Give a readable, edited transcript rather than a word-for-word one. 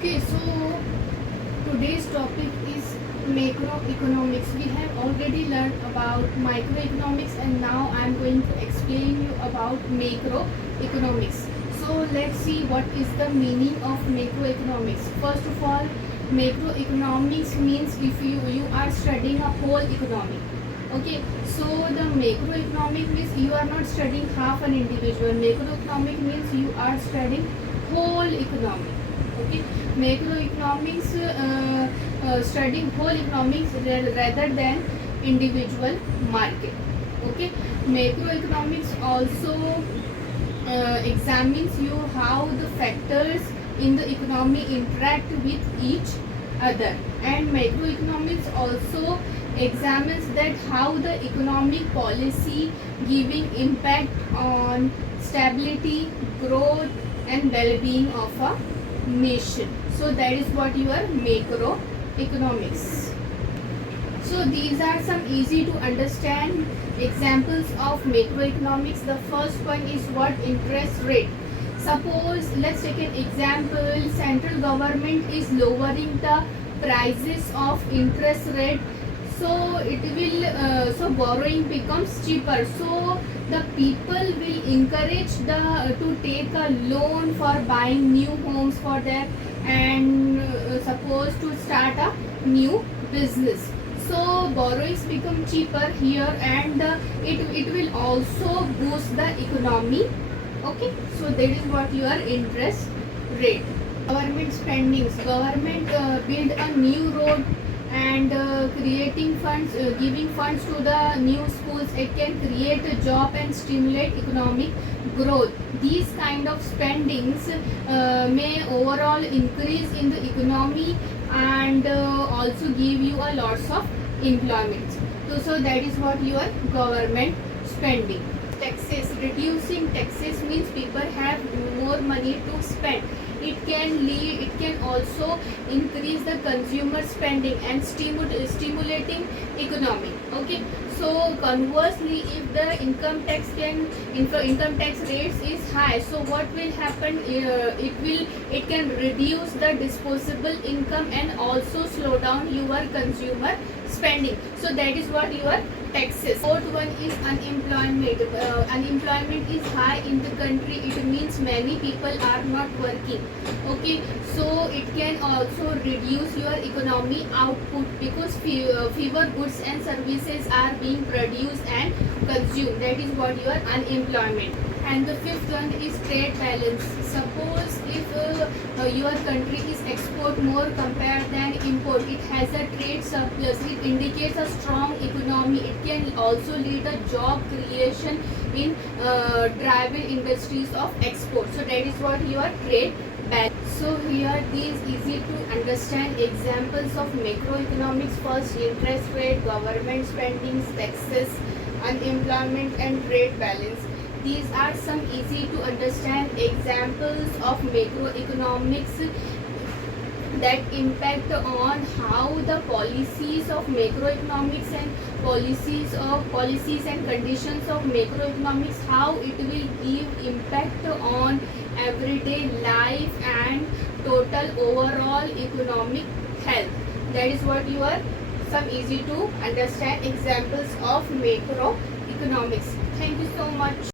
Okay, so today's topic is macroeconomics. We have already learned about microeconomics and now I am going to explain you about macroeconomics. So let's see what is the meaning of macroeconomics. First of all, macroeconomics means if you are studying a whole economy. Okay, so the macroeconomic means you are not studying half an individual. Macroeconomic means you are studying whole economy. Okay, macroeconomics studying whole economics rather than individual market. Okay, macroeconomics also examines you how the factors in the economy interact with each other, and macroeconomics also examines that how the economic policy giving impact on stability, growth and well-being of a nation. So that is what your macroeconomics. So these are some easy to understand examples of macroeconomics. The first one is what? Interest rate. Suppose let's take an example, central government is lowering the prices of interest rate, so it will so borrowing becomes cheaper, so the people will encourage to take a loan for buying new homes for their and suppose to start a new business. So borrowings become cheaper here, and it will also boost the economy. Okay, so that is what your interest rate. Government spendings. Government build a new road and creating funds, giving funds to the new schools. It can create a job and stimulate economic growth. These kind of spendings may overall increase in the economy and also give you a lots of employment. So that is what your government spending. Taxes. Reducing taxes means people have more money to spend. It can also increase the consumer spending and stimulating economy. Okay, so conversely, if the income tax rates is high, so what will happen? It can reduce the disposable income and also slow down your consumer spending. So that is what your taxes. Fourth one is unemployment. Unemployment is high in the country. It means many people are not working. Okay, so it can also reduce your economy output because fewer goods and services are being produced and consumed. That is what your unemployment. And the fifth one is trade balance. Suppose if your country is export more compared than import, it has a trade surplus. It indicates a strong economy. It can also lead a job creation in driving industries of export. So that is what your trade balance. So here these easy to understand examples of macroeconomics. First, interest rate, government spending, taxes, unemployment and trade balance. These are some easy to understand examples of macroeconomics that impact on how the policies of macroeconomics and policies and conditions of macroeconomics, how it will give impact on everyday life and total overall economic health. That is what your some easy to understand examples of macroeconomics. Thank you so much.